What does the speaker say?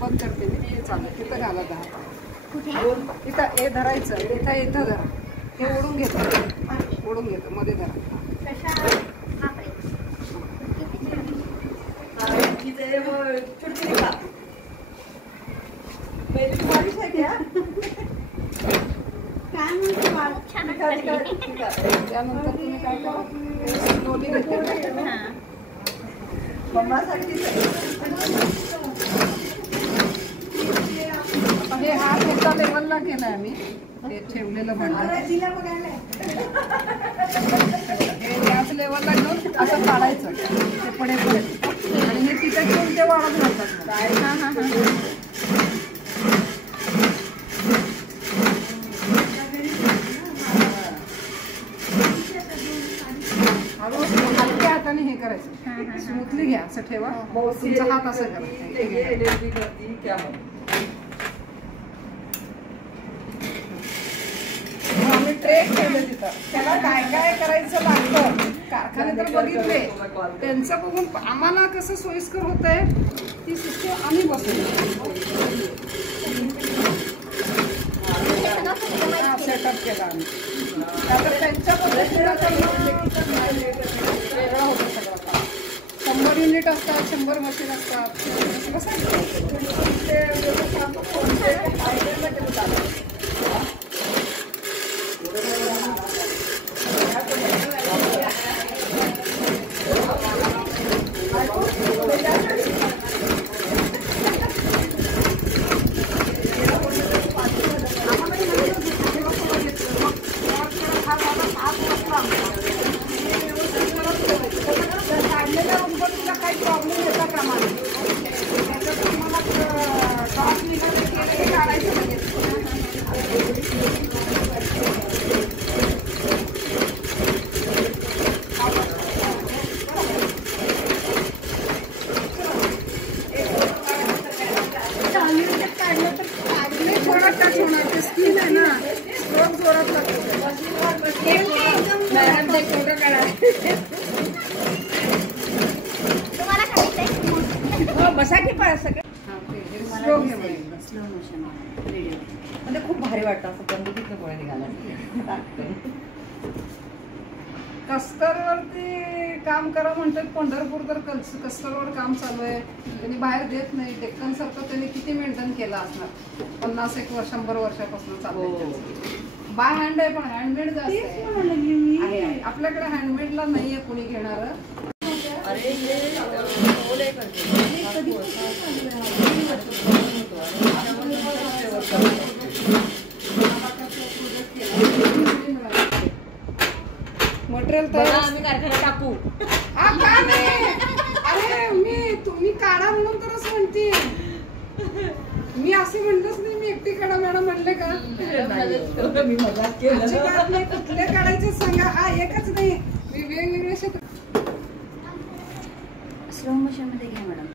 बंद करते मी. हे चालू तिथं घाला दहा. इथं हे धरायचं, इथं धरा. हे ओढून घेतो मध्ये धरा. त्यानंतर तुम्ही काय करा, स्लोली घेते. हे हात एका लेवलला केलाय आम्ही. हे ठेवलेलं भांडं हे याच लेवलला घेऊन असं काढायचं ते पडेपर्यंत. आणि हे तिथे घेऊन ते वाढत राहतात. हलक्या हाताने हे करायचं. स्मूथली घ्या, असं ठेवा. तुमचा हात असं करा. आम्ही ट्रेक ठेवले तिथं. त्याला काय काय करायचं लागतं कारखाने तर बघितले. त्यांचं बघून आम्हाला कसं सोयीस्कर होत आहे ती सिस्टम आम्ही बसवली. सेटअप केला आम्ही. त्यातर त्यांच्या पद्धतीनं वेगळं होतं सगळं काम. 100 युनिट असतात, 100 मशीन असतात. काही प्रॉब्लेम येता कामा नये. त्याच्यात तुम्हाला टॉस निघाले की काढायचं म्हणजे जोरात टच होणार. ते स्किन आहे ना, स्ट्रोक जोरात लागतो. बसा की पाय सगळं स्लो मोशन म्हणजे खूप भारी वाटतं असं बंदुकीतनं गोळ्या निघाला. कस्तरवरती काम करा म्हणतात. पंढरपूर तर कस्तरवर काम चालू आहे. त्यांनी बाहेर देत नाही. डेक्कन सारखं त्यांनी किती मेंटेन केला असणार. 50-1 वर्ष 100 वर्षापासून चालू आहे. बाय हँड आहे, पण हँडमेड जास्त आहे. आपल्याकडे हँडमेडला नाहीये कुणी घेणार. मटेरियल तयार आम्ही कारखान्यात टाकू. अरे तुम्ही काढा म्हणून तर असं म्हणते मी. असे म्हणतच नाही मी एकटी काढा मॅडम म्हणले का. मी मजाक केलं. कुठले काढायचे सांगा. हा एकच नाही, मी वेगवेगळे स्लो मोशन मध्ये घ्या मॅडम.